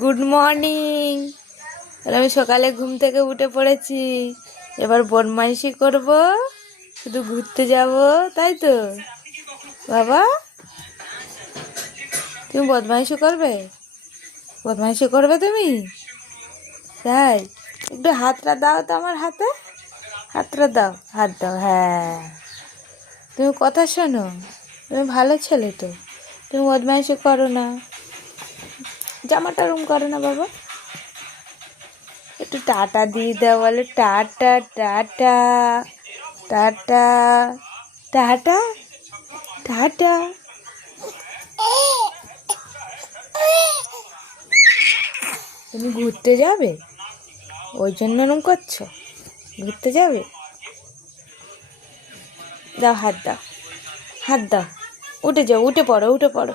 Good morning. আমি সকালে ঘুম থেকে উঠে পড়েছি, এবার বদমাইশি করব, শুধু ঘুরতে যাব, তাই তো বাবা? তুমি বদমাইশি করবে? বদমাইশি করবে তুমি? তাই একটু হাতটা দাও তো আমার হাতে, হাতটা দাও, হাত দাও। হ্যাঁ, তুমি কথা শোনো, তুমি ভালো ছেলে তো, তুমি বদমাইশি করো না। জামাটা রুম করো না বাবা, একটু টাটা দিয়ে দাও, বলে tata tata tata tata tata. তুমি ঘুরতে যাবে, ওই জন্য এরকম করছো? ঘুরতে যাবে? দাও হাত দাও, হাত দাও, উঠে যাও, উঠে পড়ো, উঠে পড়ো।